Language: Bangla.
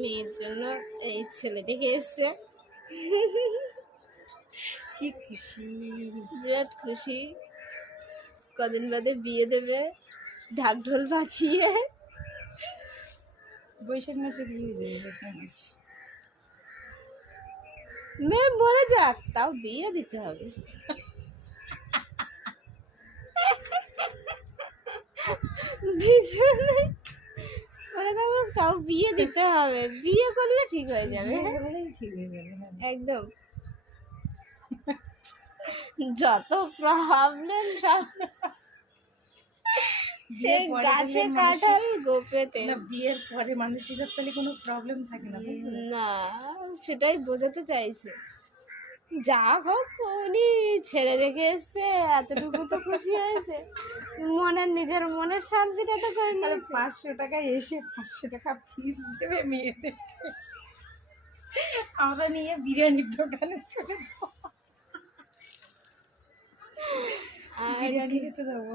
মেয়ের জন্য এই ছেলে দেখে এসছে, কি খুশি, বিরাট খুশি। কদিন বাদে বিয়ে দেবে ঢাক ঢোল বাজিয়ে। বৈশাখ মাসে বিয়ে যাবে, বৈশাখ মাস। মেয়ে মরে যাক, তাও বিয়ে দিতে হবে। পিছনে মরে থাকুক, তাও বিয়ে দিতে হবে। বিয়ে করলে ঠিক হয়ে যাবে। ঠিক হয়ে যাবে, হ্যাঁ। একদম। যত প্রবলেম সব সে গাছে কাঁঠাল গোপেতে। না, বিয়ের পরে মানুষের তাহলে কোনো প্রবলেম থাকে না। না, সেটাই বোঝাতে চাইছে। যা হোক, উনি ছেড়ে রেখে এসছে, এতটুকু তো খুশি হয়েছে। নিজের মনের শান্তিটা তো করে নিয়েছে। 500 টাকা এসে 500 টাকা ফিস দেবে মেয়েদের, আমরা নিয়ে বিরিয়ানির দোকানে চলে যাবো, বিরিয়ানি খেতে যাবো।